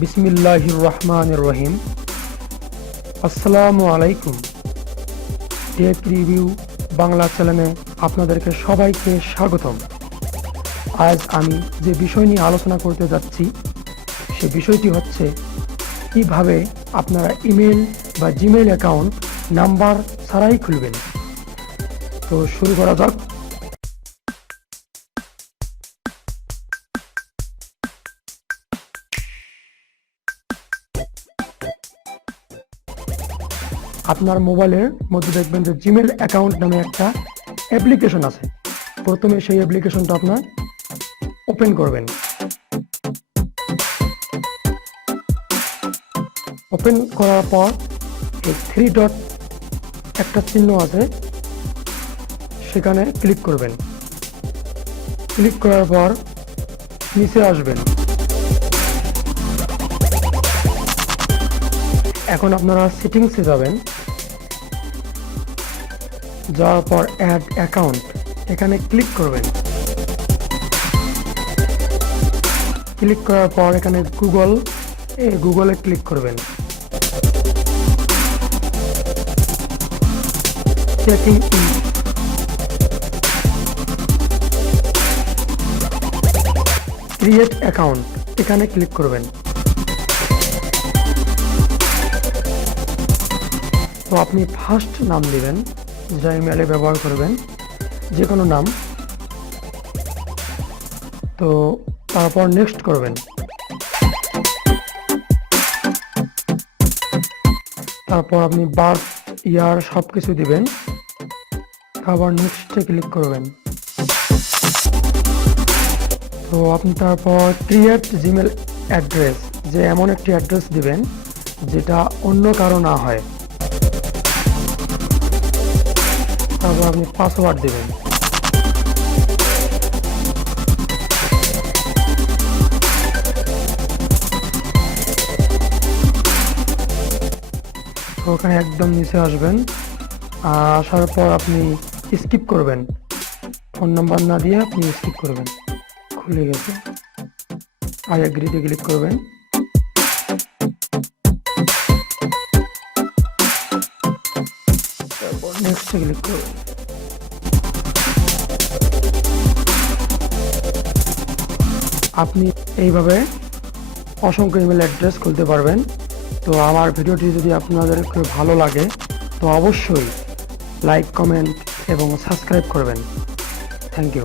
বিসমিল্লাহির রহমানির রহিম। আসসালামু আলাইকুম। টেক রিভিউ বাংলা চ্যানেলে আপনাদেরকে সবাইকে স্বাগতম। আজ আমি যে বিষয় নিয়ে আলোচনা করতে যাচ্ছি সে বিষয়টি হচ্ছে কিভাবে আপনারা ইমেল বা জিমেইল অ্যাকাউন্ট নাম্বার ছাড়াই খুলবেন। তো শুরু করা যাক। আপনার মোবাইলের মধ্যে দেখবেন যে জিমেল অ্যাকাউন্ট নামে একটা অ্যাপ্লিকেশন আছে। প্রথমে সেই অ্যাপ্লিকেশনটা আপনার ওপেন করবেন। ওপেন করার পর এই থ্রি ডট একটা চিহ্ন আছে, সেখানে ক্লিক করবেন। ক্লিক করার পর নিচে আসবেন। এখন আপনারা সেটিংসে যাবেন। যাওয়ার পর অ্যাড অ্যাকাউন্ট এখানে ক্লিক করবেন। ক্লিক করার পর এখানে গুগলে ক্লিক করবেন। চেকিং ইন, ক্রিয়েট অ্যাকাউন্ট এখানে ক্লিক করবেন। তো আপনি ফার্স্ট নাম দিবেন, যা ইমেলে ব্যবহার করবেন, যে কোনো নাম। তো তারপর নেক্সট করবেন। তারপর আপনি বার্থ ইয়ার সব কিছু দিবেন। আবার নেক্সটে ক্লিক করবেন। তো আপনি তারপর ক্রিয়েট জিমেল অ্যাড্রেস, যে এমন একটি অ্যাড্রেস দিবেন যেটা অন্য কারো না হয়। তারপর আপনি পাসওয়ার্ড দেবেন। তো ওখানে একদম নিচে আসবেন। আসার পর আপনি স্কিপ করবেন, ফোন নাম্বার না দিয়ে আপনি স্কিপ করবেন। খুলে গেছে। আই এগ্রিতে ক্লিক করবেন। তারপর নেক্সটে ক্লিক করবেন। আপনি এইভাবে অসংখ্য ইমেল অ্যাড্রেস খুলতে পারবেন। তো আমার ভিডিওটি যদি আপনাদের খুব ভালো লাগে তো অবশ্যই লাইক, কমেন্ট এবং সাবস্ক্রাইব করবেন। Thank you.